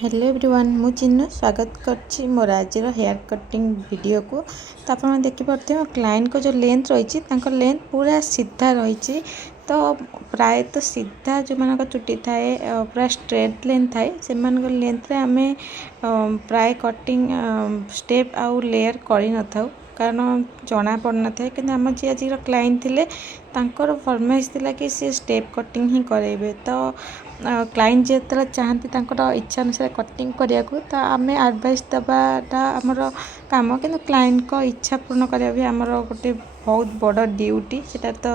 Hello everyone मु चिन्नु स्वागत करछि मोर आज हेयर कटिंग वीडियो को। तो आप देखिपे क्लाइंट को जो लेंथ रही लेंथ पूरा सीधा रही। तो प्राय तो सीधा जो मान चुटी थाए पूरा स्ट्रेट लेंथ थाए से लेंथ रे आम प्राय कटिंग स्टेप आउ लेयर कर न था कारण जना पड़ना था कि आम जी आज क्लाइंट थे फरमाइश थी कि सी स्टेप कटिंग ही करेंगे। तो क्लाइंट जो चाहती इच्छा अनुसार कटिंग करने को तो आम एडवाइस देवाटा आमर काम कि क्लाइंट को इच्छा पूर्ण करने भी आमर गोटे बहुत बड़ ड्यूटी सेटा तो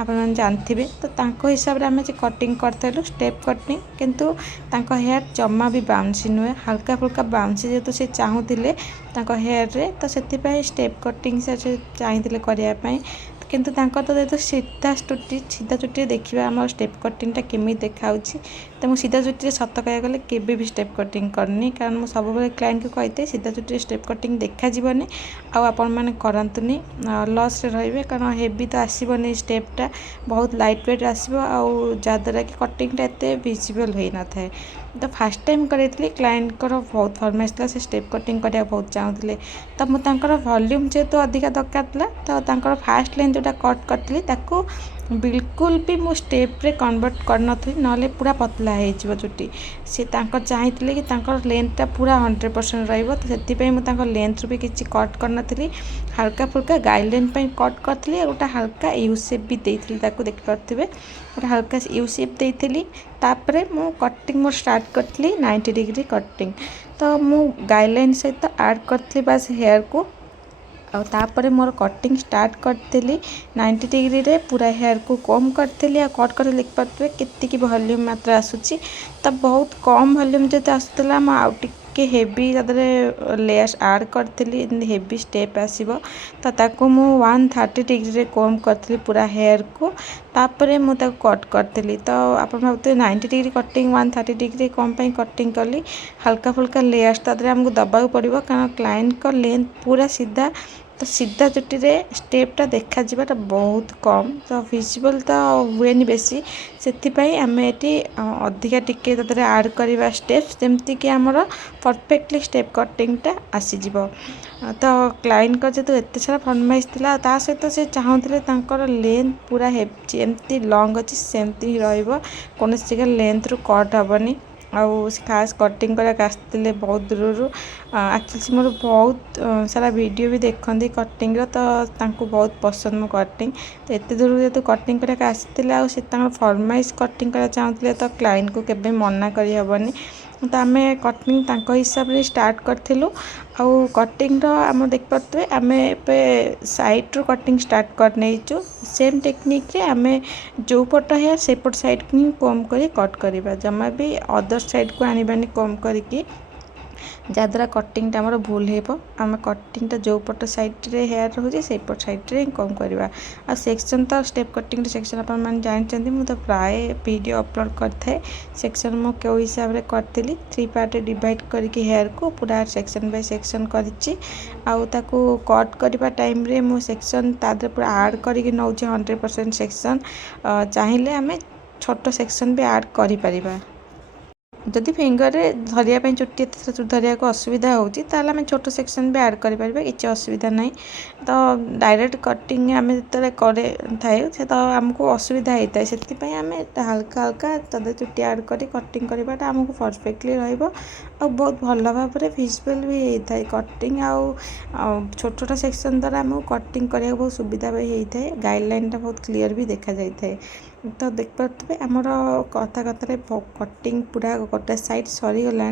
आप जानते। तो हिसाब से आम कटिंग करूँ स्टेप कटिंग किंतु हेयर जमा भी बाउंसी नुहे हल्का फुल्का बाउंसी जेहेतु से चाहूले हेयर रे तो से स्टेप कटिंग से चाहिए करने किंतु तो जेहतु सीधा चुटी देखा आम स्टेप कटिंगटा केमी देखा तो मुझे सीधा चुटी सत कह गले केबे भी स्टेप कटिंग करनी कारण मुझे सब क्लाइंट को कहते सीधा चुटी स्टेप कटिंग देखा जीवनी आपण मैंने करतुनी लॉस रे रहिबे कारण हेवी तो आसबनी स्टेपटा बहुत लाइट वेट आसो जहाँद्वारा कि कटिंगटा एत विजिबल हो न था। तो फास्ट टाइम करी क्लाइंट बहुत फरमाइश था से स्टेप कटिंग करने बहुत चाहूले तो मुझे वॉल्यूम जेहेतु अधिका दरकार था तो फास्ट लेंथ जोटा कट करी बिल्कुल भी मु स्टेप रे कन्वर्ट करना ना पूरा पतला हो चुटी सी चाहिए कि लेंथटा पूरा 100% रहिबो तो से मुझे लेंथ भी किसी कट करना हल्का फुल्का गाइडलाइन कट करी गोटे हल्का यू सेप भी देती देखिपे गोटे हल्का यू सेप देती तापर मु कटिंग मोर स्टार्ट करी 90 डिग्री कटिंग तो मु गाइडलाइन सहित ऐड करी बास हेयर को तापर मोर कटिंग स्टार्ट करी 90 डिग्री रे पूरा हेयर को कम करी कट कर देखिपे केतिकी वॉल्यूम मात्रा आसूची तो बहुत कम वॉल्यूम जो आसूला के हेवी लेयर्स ऐड करी हेवी स्टेप आसो तो ताको मु 130 डिग्री रे कम करी पूरा हेयर को तापर मुझे कट करी तो आप भावते 90 डिग्री कटिंग 130 डिग्री कम कटिंग कली हल्का फुल्का लेयर्स आमको दबाक पड़ो कारण क्लाइंट को लेंथ पूरा सीधा तो सीधा चुटी रे स्टेपटा देखा जाटा बहुत कम तो विजिबल तो हुए बेसी से आम ये अधिका टिके ऐड करवा स्टेप्स जमती कि आमर परफेक्टली स्टेप कटिंगटा आसीज। तो क्लाइंट को जेहतु एत सारा फरमाइश था सहित से चाहूले लेंथ पूरा एमती लंग अच्छी सेमती रोन जगह लेंथ रू कट हेनी आउ खास कटिंग कराया आसते बहुत दूर एक्चुअली मोर बहुत सारा वीडियो भी देखती कटिंग तो बहुत पसंद मो कटिंग तो एत दूर जेहतु कटिंग कराया आसते फरमाइश कटिंग कराया चाहूले तो क्लाइंट को केबे मना करहबनी तो आम कटिंग हिसाब से स्टार्ट करूँ आउ कटिंग आम देखिपे आम साइड रू कटिंग स्टार्ट कर नहीं सेम टेक्निक रे आम जो पट है से पट साइड को ही कम कर कट करवा जमा भी अदर साइड को आनबानी कम करके जहाँद्वारा कटिंगटा आमर भूल हो आम कटिंगटा जो पट साइड रे हेयर रोचे से पट साइड रे कम करवा आ सेक्शन तो स्टेप कटिंग सेक्शन आप जानते मुझे प्राय वीडियो अपलोड करते सेक्शन मो क्यों हिसाब से करी 3 पार्ट डिवाइड करके हेयर को पूरा सेक्शन बाय सेक्शन करी कट करने टाइम रे मो सेक्शन तादे पूरा ऐड करके नौ 100% सेक्शन चाहिए आम छोट सेक्शन भी ऐड करें जदि फिंगर रे धरिया चुट्टी एत धरिया को असुविधा होती आम छोट सेक्शन भी ऐड करें किसी असुविधा ना। तो डायरेक्ट कटिंग आम जो करे थाए तो आमको असुविधा होता है से आम हल्का हल्का तद चुट्टी ऐड कर कटिंग करवाटा आमको परफेक्टली रहा बहुत भल भाव में विजिबल भी होता है कटिंग आउ छोट छोट सेक्शन द्वारा आमको कटिंग करने बहुत सुविधा भी होता है गाइडलाइनटा बहुत क्लीयर भी देखा जाए। तो देखिपे आमर कथा कथार कटिंग पूरा गोटे साइड सरीगला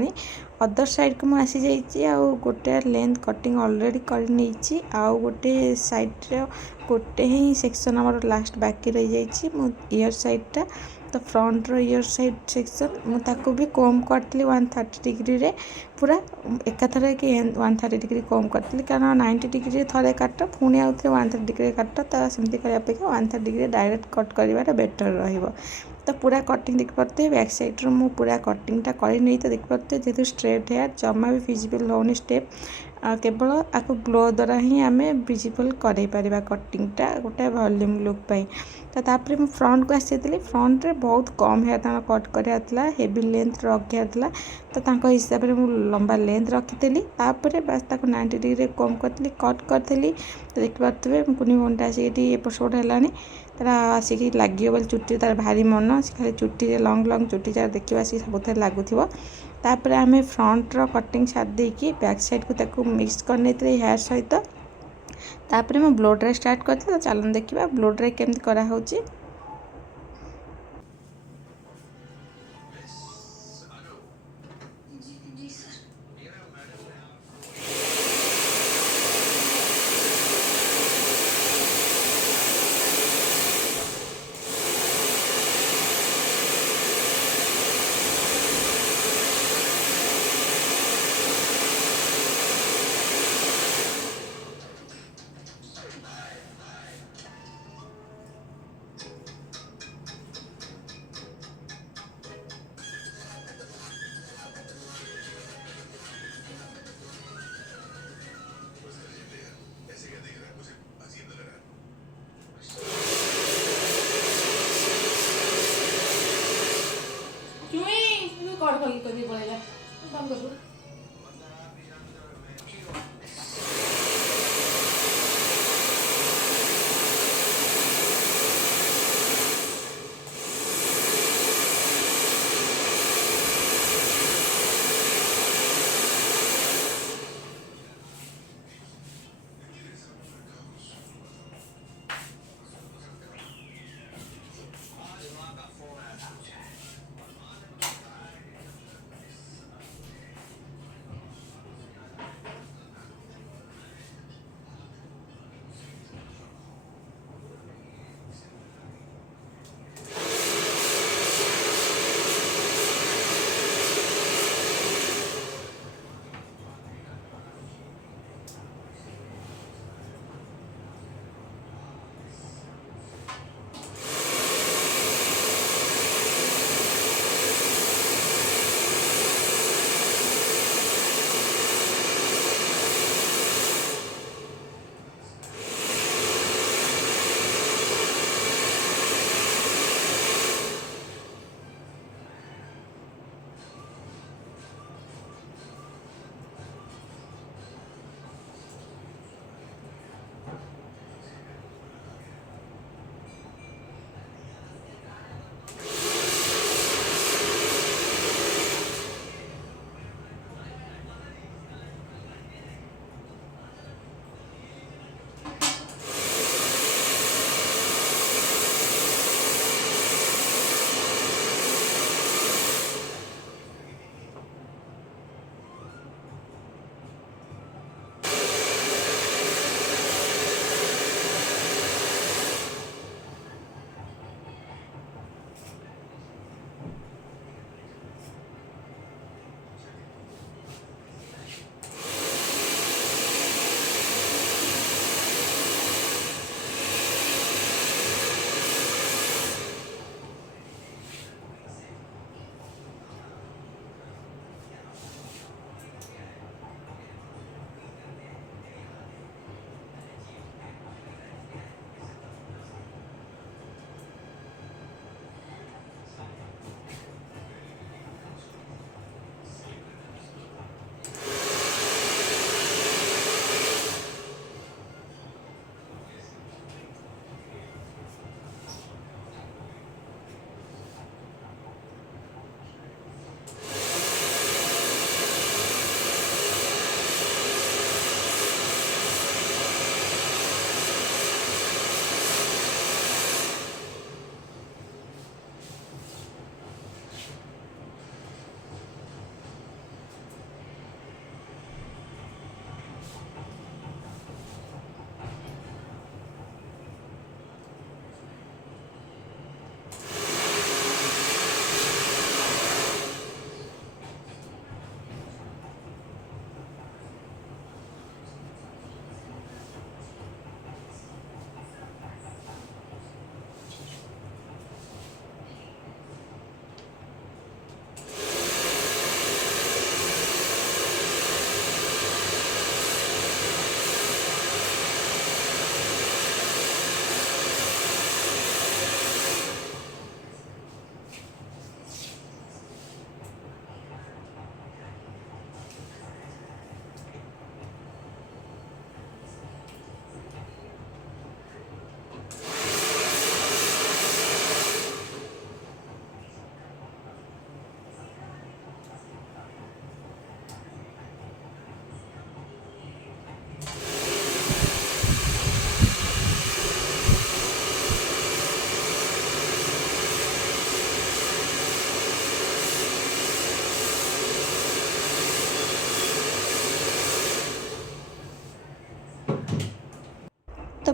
अदर साइड को मुझे आसी गोटे लेंथ कटिंग ऑलरेडी कर आउ गोटे साइड गोटे ही सेक्शन आम लास्ट बाकी रही जाइए ईयर साइडटा तो फ्रंट रो ईयर साइड सेक्शन मुझे भी कम करी 130 डिग्री रे पूरा एकाथर कि 130 डिग्री कम करी कारण 90 डिग्री थे काट पुणी आउ थे 130 डिग्री काट तो सेमती करने अपेक्षा 130 डिग्री डायरेक्ट कट करवाटा बेटर रहिबो। तो पूरा कटिंग देखिपे बैक साइड रू पूरा कटिंगटा कर नहीं तो देखिपे जेहतु स्ट्रेट हेयर जमा भी विजिबल होनी स्टेप केवल आपको ग्लो द्वारा ही आम विजिबल कर कटिंगटा गोटे वॉल्यूम लुक पाई। तो तापर मु फ्रंट को आसी फ्रंट रे बहुत कम हेयर तांका कट कराला हेवी लेंथ रखा तो हिसाब से मुझे लंबा लेंथ रखी तापर बास 90 डिग्री कम करी कट करी। तो देखिपे कुनी भौणीटा आसिक एपट सेपट है तार आसिक लगे बोली चुट्टी तार भारी मन से खाली चुट्टी लंग लंग चुट्टी जार देखिए आसिक सब लगुव। तापर आम फ्रंट रो कटिंग छाड़ी बैक साइड को ताको मिक्स कर हेयर सहित तापर मैं ब्लो ड्राई स्टार्ट करती। तो चलन देखा ब्लो ड्राई केमती करा होची। कट खोल कर दी पड़ेगा बंद कर दो।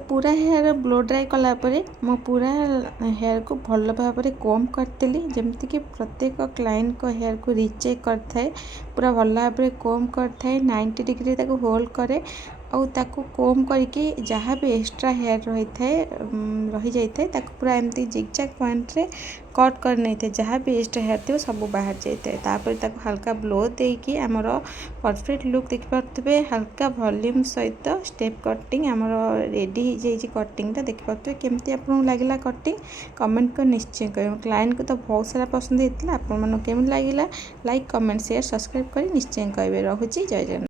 पूरा हेयर ब्लो ड्राई कला परे मो पूरा हेयर को भल भाव कम करदेली जमती कि प्रत्येक क्लाइंट को हेयर को रिचेक करथाए पूरा भल भाव कम करथाए 90 डिग्री ताको होल्ड करे और ताको कोम करके जहाँ भी एक्स्ट्रा हेयर रही जाए ताको पूरा एमती जिगजैग पॉइंट रे कट कर नहीं थे जहाँ भी एक्स्ट्रा हेयर थी सब बाहर जाए तापर ताको हल्का ब्लो देकी आमर परफेक्ट लुक देखिपे हल्का वॉल्यूम सहित स्टेप कटिंग आमर रेडी हो जाए कटिंगटा देखिपे केमती आपको लगे कटिंग कमेंट कर निश्चय कह क्लाइंट को तो बहुत सारा पसंद होता है आपको केमी लगे लाइक कमेंट शेयर सब्सक्राइब कर निश्चय कहे। रखुची जय जगन्नाथ।